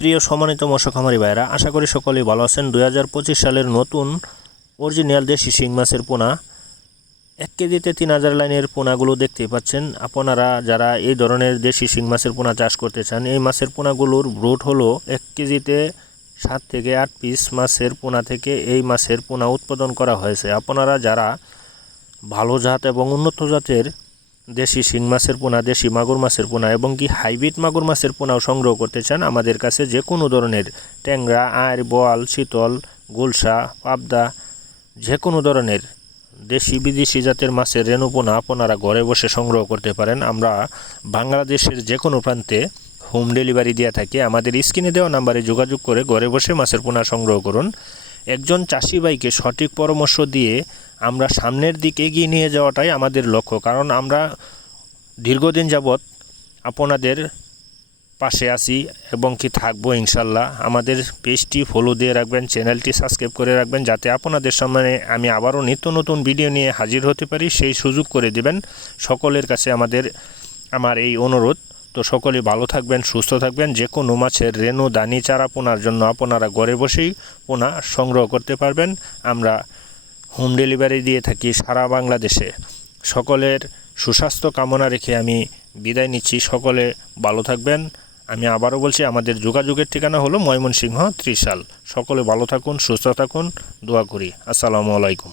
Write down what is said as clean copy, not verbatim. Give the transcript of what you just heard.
প্রিয় সম্মানিত মৎস্য খামারি ভাইরা, আশা করি সকলেই ভালো আছেন। 2025 সালের নতুন অরিজিনাল দেশি শিং মাছের পোনা 1 কেজিতে 3000 লাইনের পোনাগুলো দেখতেই পাচ্ছেন। আপনারা যারা এই ধরনের দেশি শিং মাছের পোনা চাষ করতে চান, এই মাছের পোনাগুলোর ব্রুট হলো 1 কেজিতে 7 থেকে 8 পিস মাছের পোনা থেকে এই মাছের পোনা উৎপাদন করা হয়েছে। আপনারা যারা ভালো জাত এবং উন্নত জাতের দেশি শিং মাছের পোনা, দেশি মাগুর মাছের পোনা এবং কি হাইব্রিড মাগুর মাছের পোনাও সংগ্রহ করতে চান, আমাদের কাছে যে কোনো ধরনের ট্যাংরা, আইর, বোয়াল, চিতল, গুলশা, পাবদা, যে কোনো ধরনের দেশি বিদেশি জাতের মাছের রেণু পোনা আপনারা ঘরে বসে সংগ্রহ করতে পারেন। আমরা বাংলাদেশের যে কোনো প্রান্তে হোম ডেলিভারি দিয়ে থাকি। আমাদের স্ক্রিনে দেওয়া নাম্বারে যোগাযোগ করে ঘরে বসে মাছের পোনা সংগ্রহ করুন। একজন চাষি ভাইকে সঠিক পরামর্শ দিয়ে আমরা সামনের দিকে এগিয়ে নিয়ে যাওয়াটাই আমাদের লক্ষ্য, কারণ আমরা দীর্ঘদিন যাবৎ আপনাদের পাশে আছি এবং কি থাকবো ইনশাল্লাহ। আমাদের পেজটি ফলো দিয়ে রাখবেন, চ্যানেলটি সাবস্ক্রাইব করে রাখবেন, যাতে আপনাদের সামনে আমি আবারও নিত্য নতুন ভিডিও নিয়ে হাজির হতে পারি, সেই সুযোগ করে দেবেন। সকলের কাছে আমার এই অনুরোধ। তো সকলে ভালো থাকবেন, সুস্থ থাকবেন। যে কোনো মাছের রেণু, দানি, চারা পোনার জন্য আপনারা ঘরে বসেই পোনা সংগ্রহ করতে পারবেন। আমরা হোম ডেলিভারি দিয়ে থাকি সারা বাংলাদেশে। সকলের সুস্বাস্থ্য কামনা রেখে আমি বিদায় নিচ্ছি। সকলে ভালো থাকবেন। আমি আবারও বলছি, আমাদের যোগাযোগের ঠিকানা হলো ময়মনসিংহ ত্রিশাল। সকলে ভালো থাকুন, সুস্থ থাকুন, দোয়া করি। আসসালামু আলাইকুম।